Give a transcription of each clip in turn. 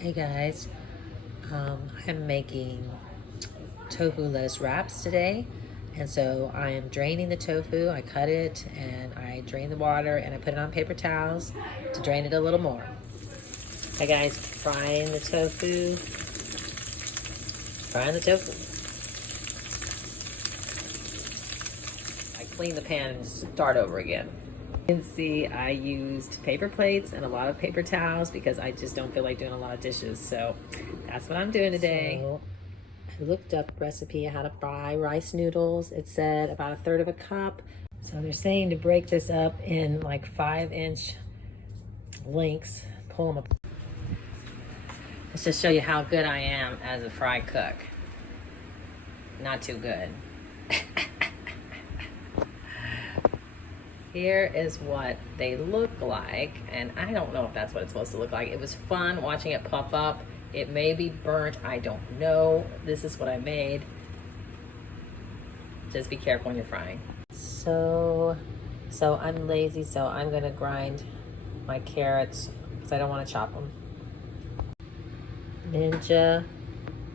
Hey guys, I'm making tofu lettuce wraps today, and so I am draining the tofu. I cut it and I drain the water and I put it on paper towels to drain it a little more. Hey guys, frying the tofu. I clean the pan and start over again. You can see I used paper plates and a lot of paper towels because I just don't feel like doing a lot of dishes. So that's what I'm doing today. So I looked up the recipe on how to fry rice noodles. It said about 1/3 of a cup. So they're saying to break this up in like 5-inch lengths. Pull them up. Let's just show you how good I am as a fry cook. Not too good. Here is what they look like, and I don't know if that's what it's supposed to look like. It was fun watching it puff up. It may be burnt, I don't know. This is what I made. Just be careful when you're frying. So I'm lazy, so I'm gonna grind my carrots because I don't want to chop them.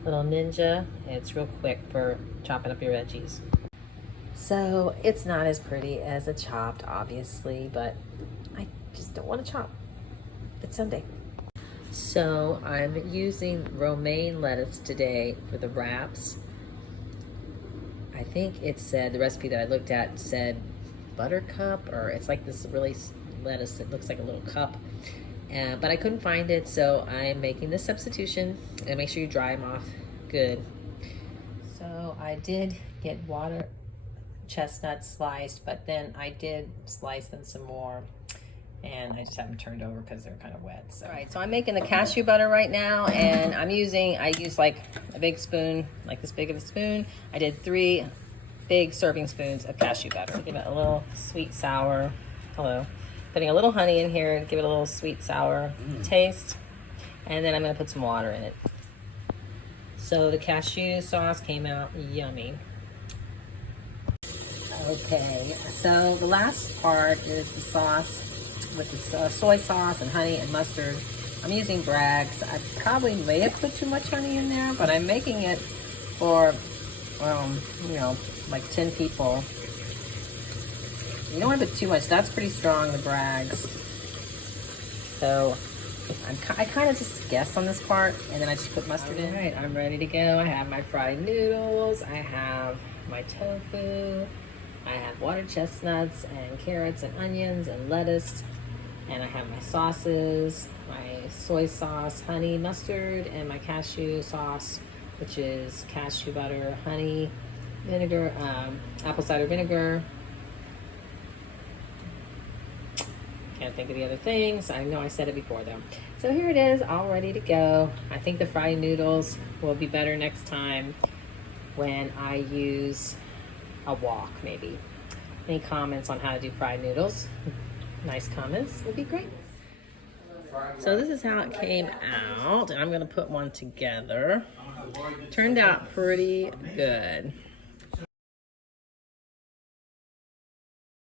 Little ninja. It's real quick for chopping up your veggies. So it's not as pretty as a chopped, obviously, but I just don't want to chop. It's Sunday. So I'm using romaine lettuce today for the wraps. I think it said, the recipe that I looked at said buttercup, or it's like this really lettuce that looks like a little cup. But I couldn't find it, so I'm making this substitution. And make sure you dry them off good. So I did get water chestnuts sliced, but then I did slice them some more, and I just haven't turned over because they're kind of wet. So. All right, so I'm making the cashew butter right now, and I use like a big spoon, like this big of a spoon. I did 3 big serving spoons of cashew butter. Give it a little sweet sour. Hello. Putting a little honey in here to give it a little sweet sour taste, and then I'm gonna put some water in it. So the cashew sauce came out yummy. Okay, so the last part is the sauce with the soy sauce and honey and mustard. I'm using Bragg's. I probably may have put too much honey in there, but I'm making it for, like 10 people. You don't want to put too much. That's pretty strong, the Bragg's. So I kind of just guessed on this part, and then I just put mustard in. All right, I'm ready to go. I have my fried noodles. I have my tofu. I have water chestnuts and carrots and onions and lettuce. And I have my sauces, my soy sauce, honey, mustard, and my cashew sauce, which is cashew butter, honey, vinegar, apple cider vinegar. Can't think of the other things. I know I said it before though. So here it is, all ready to go. I think the fried noodles will be better next time when I use a wok, maybe. Any comments on how to do fried noodles? Nice comments would be great. So this is how it came out, and I'm gonna put one together. Turned out pretty good.